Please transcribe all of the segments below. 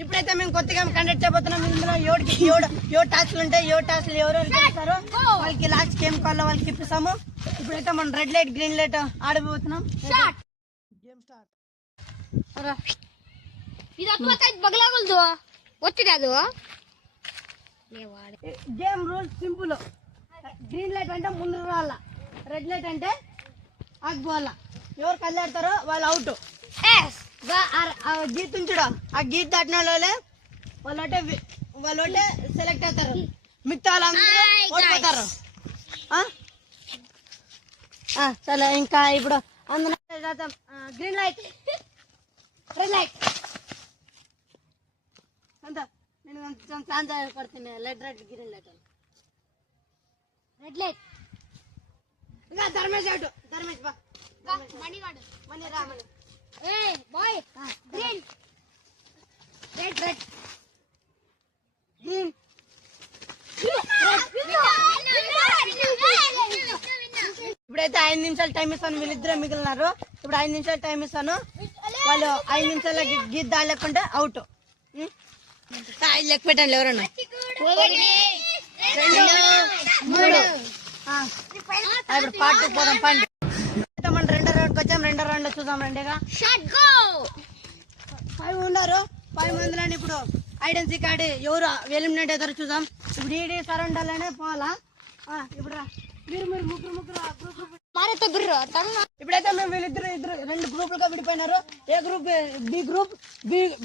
ఇప్పుడైతే మేము కొత్తగా కండక్ట్ చేయబోతున్నాం. ఇందులో ఏడు టాస్క్లు ఉంటాయి. 7 టాస్క్లు ఎవరెవరు చేస్తారో వాళ్ళకి లాస్ట్ గేమ్ కాల్ వాళ్ళకి ఇప్పిస్తాము. ఇప్పుడైతే మనం రెడ్ లైట్ గ్రీన్ లైట్ ఆడబోతున్నాం. Game start. Game rules simple. Green light అంటే ముందు రాళ్ళ, రెడ్ లైట్ అంటే ఆగిపోవాల. ఎవరు కళ్ళాడతారో వాళ్ళు అవుట్. గీత ఉంచుడు, ఆ గీత దాటిన వాళ్ళోటే సెలెక్ట్ అవుతారు. మిగతా వాళ్ళందరూ ఓడిపోతారు. సరే ఇంకా ఇప్పుడు అందులో గ్రీన్ లైట్, రెడ్ లైట్ అంత నేను కొంచెం ఛాన్స్ కొడుతున్నా. Red green light, red light. ఇంకా ధర్మేష్ అవుట్. ధర్మేష్ బా మనీ రా money. Boy green red red green. ఇప్పుడైతే 5 నిమిషాలు టైం ఇస్తాను. వీళ్ళిద్దరే మిగిలినారు. ఇప్పుడు 5 నిమిషాలు టైం ఇస్తాను. వాళ్ళు 5 నిమిషాల గీత దాడలేకుంటే అవుట్. 5 లెక్క పెట్టండి ఎవరన్నా. 2 3 ఇప్పుడు పార్ట్ పోదాం పండి. మనం రెండో రౌండ్కి వచ్చాం. రెండో రౌండ్ లో చూద్దాం. రెండేగా 5 ఉన్నారు. 5 మందిలోని ఇప్పుడు హైడ్ అండ్ సీక్ ఆడి ఎవరు ఎలిమినేట్ అవుతారో చూద్దాం. ఇప్పుడు ఈడి సరౌండ్ అనే పోవాలా. ఇప్పుడు మీరు ముగ్గురు ఇప్పుడైతే మేము వీళ్ళిద్దరు 2 గ్రూపులుగా విడిపోయినారు. A group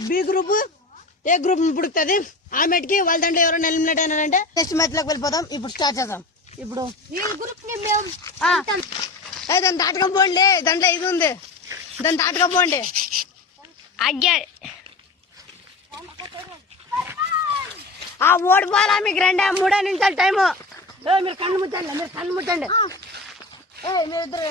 B group A group పుడుతుంది. ఆ మెట్కి వాళ్ళ దాంట్లో ఎవరైనా ఎలిమినేట్ అయినారంటే నెక్స్ట్ మ్యాచ్ లోకి వెళ్ళిపోతాం. ఇప్పుడు స్టార్ట్ చేద్దాం. ఇప్పుడు దాన్ని దాటకపోండి. దాంట్లో ఇది ఉంది, దాన్ని దాటకపోండి. ఓడిపోవాలా మీకు 2-3 నిమిషాలు టైము. మీరు కళ్ళు ముట్టండి. మీరిద్దరు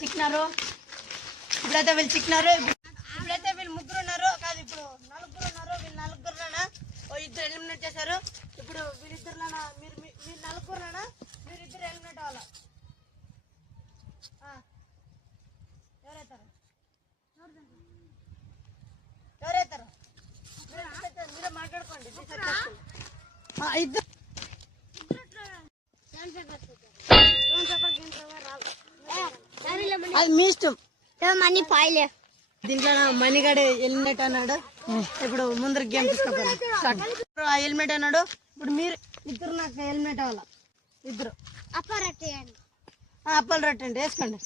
చిక్కినారు. ఇప్పుడైతే వీళ్ళు చిక్కినారు. ఇప్పుడైతే వీళ్ళు 3 ఉన్నారు. కాదు ఇప్పుడు 4 ఉన్నారు. వీళ్ళు 4 ఇద్దరు ఎలిమినేట్ చేశారు. ఇప్పుడు వీళ్ళిద్దరులోనా మీరు 4 మీరిద్దరు ఎలిమినేట్ అవ్వాలా. ఎవరైతారు మీరే మాట్లాడుకోండి. అది మీ ఇష్టం. మనీ పాయలే. దీంట్లో మణిగాడు ఎలిమినేట్ అన్నాడు. ఇప్పుడు ముందర గేమ్ తీసుకోవాలి. ఎలిమినేట్ అన్నాడు. ఇప్పుడు మీరు ఇద్దరు నాకు ఎలిమినేట్ అవ్వాలా. ఇద్దరు అప్పలు రట్టండి. వేసుకోండి.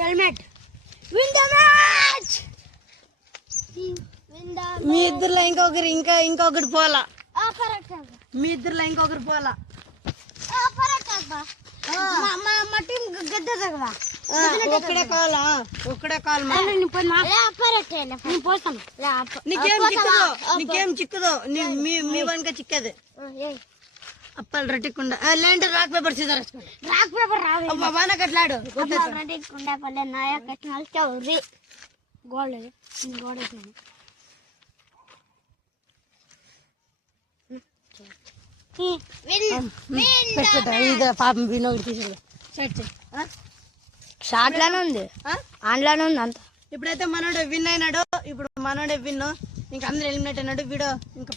హెల్మెట్. మీ ఇద్దరులో ఇంకొకటి పోవాలా. మీ ఇద్దరులో ఇంకొకరు పోవాలా. ఒక్కడే కావాలా. నీకేం చిక్కదు. మీ వనక చిక్కదు. అప్పలు రట్టికుండా లేంటే rock paper scissor rock paper రాదు కట్లాడు. పాపం వినోడు తీసాడు. షార్ట్ లానే ఉంది, ఆన్లోనే ఉంది అంత. ఇప్పుడైతే మనోడు విన్ అయినాడు. ఇప్పుడు మనోడే విన్. ఇంకా అందరూ ఎలిమినేట్ అయినాడు. వీడు ఇంకా